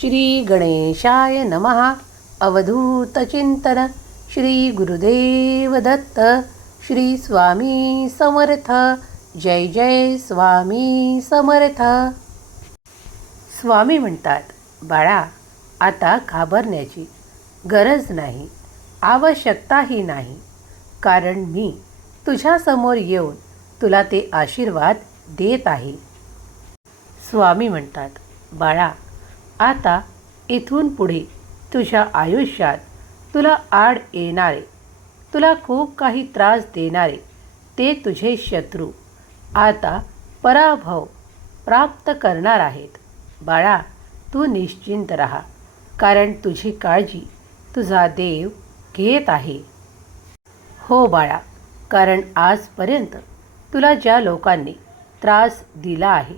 श्री गणेशाय नमः अवधूतचिंतन श्री गुरुदेव दत्त. श्री स्वामी समर्थ. जय जय स्वामी समर्थ. स्वामी म्हणतात बाळा आता घाबरण्याची गरज नाही आवश्यकताही नाही. कारण मी तुझ्यासमोर येऊन तुला ते आशीर्वाद देत आहे. स्वामी म्हणतात बाळा आता इथून पुढे तुझ्या आयुष्यात तुला आड येणारे तुला खूप काही त्रास देणारे ते तुझे शत्रू आता पराभव प्राप्त करणार आहेत. बाळा तू निश्चिंत राहा कारण तुझी काळजी तुझा देव घेत आहे. हो बाळा कारण आजपर्यंत तुला ज्या लोकांनी त्रास दिला आहे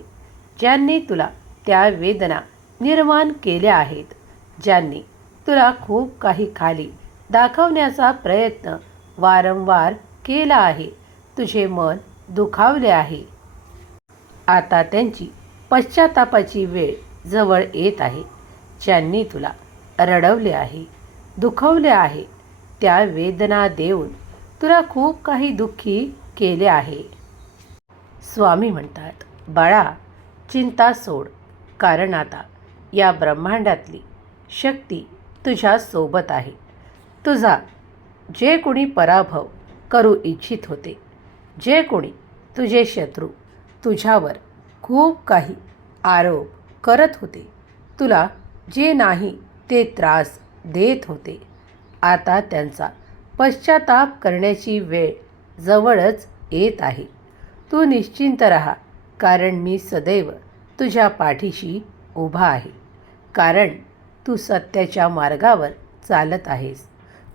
ज्यांनी तुला त्या वेदना निर्माण केल्या आहेत. ज्यांनी तुला खूप काही खाली दाखवण्याचा प्रयत्न वारंवार केला आहे. तुझे मन दुखावले आहे. आता त्यांची पश्चातापाची वेळ जवळ येत आहे. ज्यांनी तुला रडवले आहे दुखवले आहे त्या वेदना देऊन तुला खूप काही दुःखी केले आहे. स्वामी म्हणतात बाळा चिंता सोड कारण आता या ब्रह्मांडातली शक्ती तुझ्या सोबत आहे. तुझा जे कोणी पराभव करू इच्छित होते जे कोणी तुझे शत्रू तुझ्यावर खूप काही आरोप करत होते तुला जे नाही ते त्रास देत होते. आता त्यांचा पश्चाताप करण्याची वेळ जवळच येत आहे. तू निश्चिंत राहा कारण मी सदैव तुझ्या पाठीशी उभा आहे. कारण तू सत्याच्या मार्गावर चालत आहेस.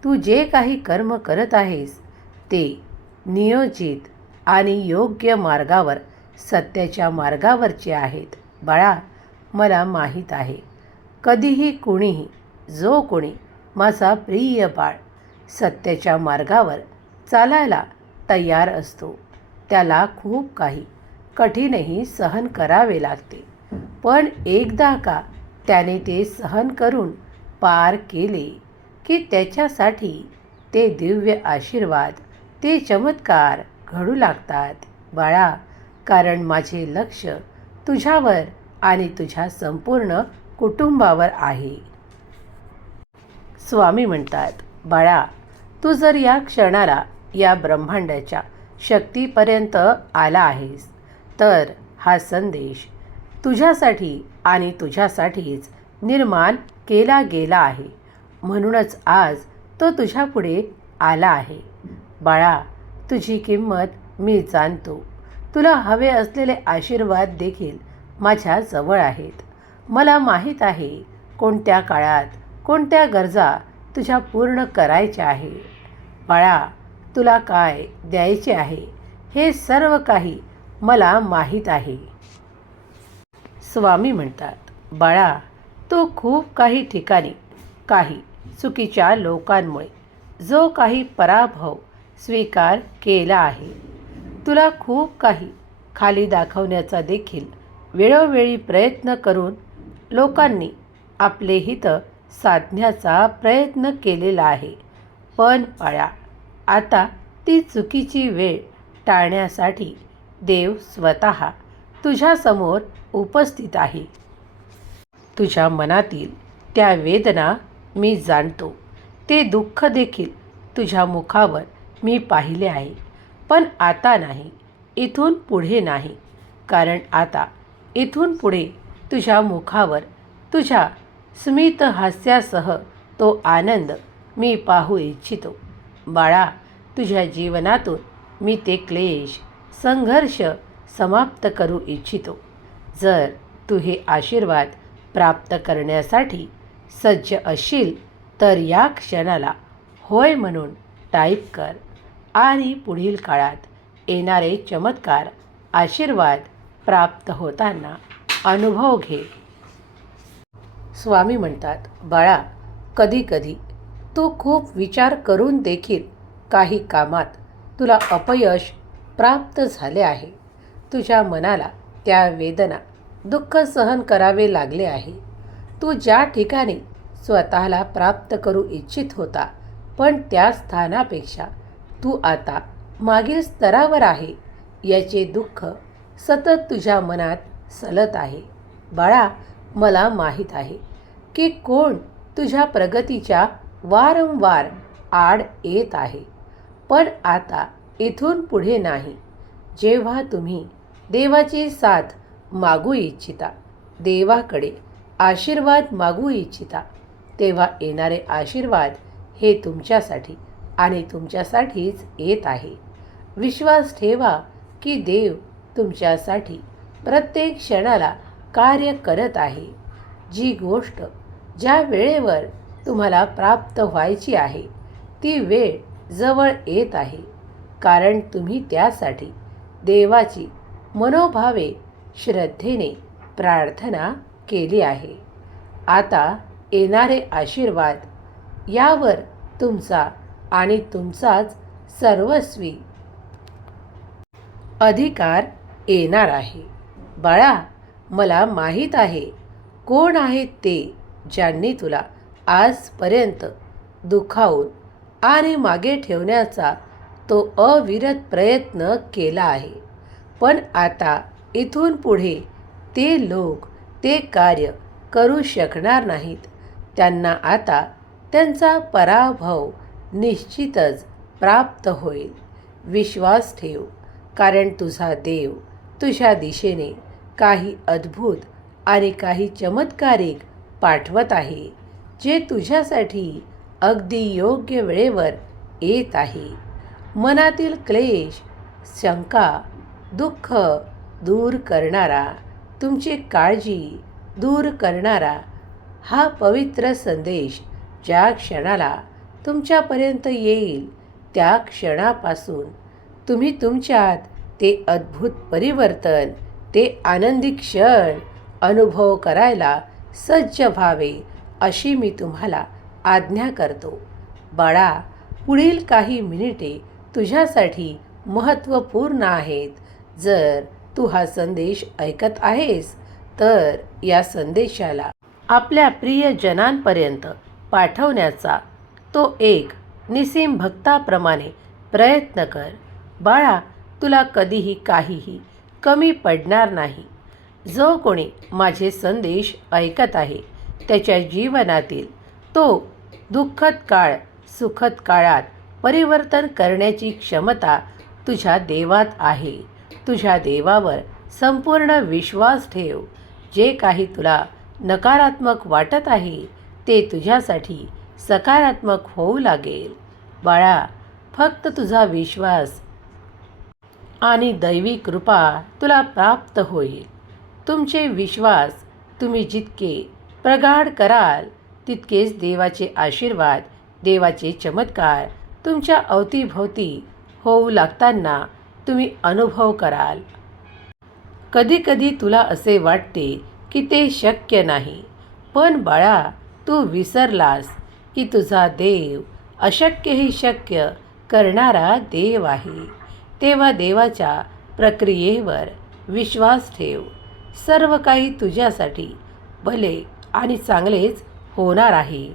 तू जे काही कर्म करत आहेस ते नियोजित आणि योग्य मार्गावर सत्याच्या मार्गावरचे आहेत. बाळा मला माहीत आहे. कधीही कुणीही जो कोणी माझा प्रिय बाळ सत्याच्या मार्गावर चालायला तयार असतो त्याला खूप काही कठीणही सहन करावे लागते. पण एकदा का त्याने ते सहन करून पार केले की त्याच्यासाठी ते दिव्य आशीर्वाद ते चमत्कार घडू लागतात. बाळा कारण माझे लक्ष तुझ्यावर आणि तुझ्या संपूर्ण कुटुंबावर आहे. स्वामी म्हणतात बाळा तू जर या क्षणाला या ब्रह्मांडाच्या शक्तीपर्यंत आला आहेस तर हा संदेश तुझ्यासाठी आणि तुझ्यासाठीच निर्माण केला गेला आहे. म्हणूनच आज तो तुझ्यापुढे आला आहे. बाळा तुझी किंमत मी जाणतो. तुला हवे असलेले आशीर्वाद देखील माझ्या जवळ आहेत. मला माहीत आहे कोणत्या काळात कोणत्या गरजा तुझ्या पूर्ण करायच्या आहे. बाळा तुला काय द्यायचे आहे हे सर्व काही मला माहीत आहे. स्वामी म्हणतात बाळा तू खूप काही ठिकाणी काही चुकीच्या लोकांमुळे जो काही पराभव स्वीकार केला आहे. तुला खूप काही खाली दाखवण्याचा देखील वेळोवेळी प्रयत्न करून लोकांनी आपले हित साधण्याचा प्रयत्न केलेला आहे. पण बाळा आता ती चुकीची वेळ टाळण्यासाठी देव स्वतः तुझ्यासमोर उपस्थित आहे. तुझ्या मनातील त्या वेदना मी जाणतो. ते दुःख देखील तुझ्या मुखावर मी पाहिले आहे. पण आता नाही इथून पुढे नाही. कारण आता इथून पुढे तुझ्या मुखावर तुझ्या स्मित हास्यासह तो आनंद मी पाहू इच्छितो. बाळा तुझ्या जीवनातून मी ते क्लेश संघर्ष समाप्त करू इच्छितो. जर तू हे आशीर्वाद प्राप्त करण्यासाठी सज्ज असशील तर या क्षणाला होय म्हणून टाईप कर आणि पुढील काळात येणारे चमत्कार आशीर्वाद प्राप्त होताना अनुभव घे. स्वामी म्हणतात बाळा कधीकधी तू खूप विचार करून देखील काही कामात तुला अपयश प्राप्त झाले आहे. तुझ्या मनाला त्या वेदना दुःख सहन करावे लागले आहे. तू ज्या ठिकाणी स्वतःला प्राप्त करू इच्छित होता पण त्या स्थानापेक्षा तू आता मागील स्तरावर आहे. याचे दुःख सतत तुझ्या मनात सलत आहे. बाळा मला माहीत आहे की कोण तुझ्या प्रगतीच्या वारंवार आड येत आहे. पण आता इथून पुढे नाही. जेव्हा तुम्ही देवाची साथ मागू इच्छिता. देवाकडे आशीर्वाद मागू इच्छिता. तेव्हा येणारे आशीर्वाद हे तुमच्यासाठी आणि तुमच्यासाठीच येत आहे. विश्वास ठेवा की देव तुमच्यासाठी प्रत्येक क्षणाला कार्य करत आहे. जी गोष्ट ज्या वेळेवर तुम्हाला प्राप्त व्हायची आहे ती वेळ जवळ येत आहे. कारण तुम्ही त्यासाठी देवाची मनोभावे श्रद्धेने प्रार्थना केली आहे. आता येणारे आशीर्वाद. यावर तुमचा आणि तुमचाच सर्वस्वी अधिकार येणार आहे. बाळा मला माहीत आहे कोण आहेत ते ज्यांनी तुला आजपर्यंत दुखावून आणि मागे ठेवण्याचा तो अविरत प्रयत्न केला आहे. पण आता इथून पुढे ते लोक ते कार्य करू शकणार नाहीत. त्यांना आता त्यांचा पराभव निश्चितच प्राप्त होईल. विश्वास ठेव कारण तुझा देव तुझ्या दिशेने काही अद्भुत आणि काही चमत्कारिक पाठवत आहे जे तुझ्यासाठी अगदी योग्य वेळेवर येत आहे. मनातील क्लेश शंका दुःख दूर करणारा तुमची काळजी दूर करणारा हा पवित्र संदेश ज्या क्षणाला तुमच्यापर्यंत येईल त्या क्षणापासून तुम्ही तुमच्यात ते अद्भुत परिवर्तन ते आनंदी क्षण अनुभव करायला सज्ज व्हावे अशी मी तुम्हाला आज्ञा करतो. बाळा पुढील काही मिनिटे तुझ्यासाठी महत्त्वपूर्ण आहेत. जर तू हा संदेश ऐकत आहेस तर या संदेशाला आपल्या प्रियजनांपर्यंत पाठवण्याचा तो एक निसीम भक्ताप्रमाणे प्रयत्न कर. बाळा तुला कधीही काहीही कमी पडणार नाही. जो कोणी माझे संदेश ऐकत आहे त्याच्या जीवनातील तो दुःखद काळ सुखद काळात परिवर्तन करण्याची क्षमता तुझ्या देवात आहे. तुझ्या देवावर संपूर्ण विश्वास ठेव. जे काही तुला नकारात्मक वाटत आहे ते तुझ्यासाठी सकारात्मक होऊ लागेल. बाळा फक्त तुझा विश्वास आणि दैवी कृपा तुला प्राप्त होईल. तुमचे विश्वास तुम्ही जितके प्रगाढ कराल तितकेच देवाचे आशीर्वाद देवाचे चमत्कार तुमच्या अवतीभोवती होऊ लागताना तुम्ही अनुभव कराल. कधीकधी तुला असे वाटते की ते शक्य नाही पण बाळा तू विसरलास की तुझा देव अशक्यही शक्य करणारा देव आहे. तेव्हा देवाच्या प्रक्रियेवर विश्वास ठेव. सर्व काही तुझ्यासाठी भले आणि चांगलेच होणार आहे.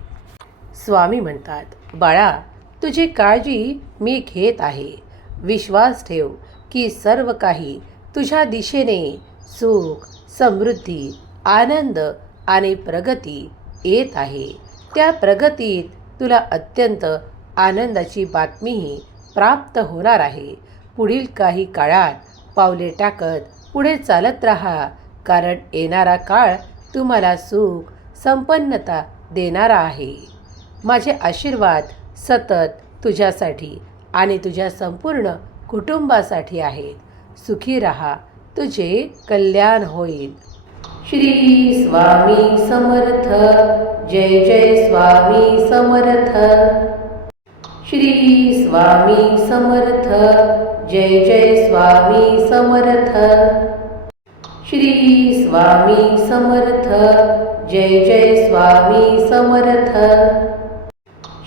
स्वामी म्हणतात बाळा तुझी काळजी मी घेत आहे. विश्वास ठेव की सर्व काही तुझ्या दिशेने सुख समृद्धी आनंद आणि प्रगती येत आहे. त्या प्रगतीत तुला अत्यंत आनंदाची बातमीही प्राप्त होणार आहे. पुढील काही काळात पावले टाकत पुढे चालत राहा कारण येणारा काळ तुम्हाला सुख संपन्नता देणारा आहे. माझे आशीर्वाद सतत तुझ्यासाठी आणि तुझ्या संपूर्ण कुटुंबासाठी आहेत. सुखी राहा तुझे कल्याण होईल. श्री स्वामी समर्थ जय जय स्वामी समर्थ. श्री स्वामी समर्थ जय जय स्वामी समर्थ. श्री स्वामी समर्थ जय जय स्वामी समर्थ.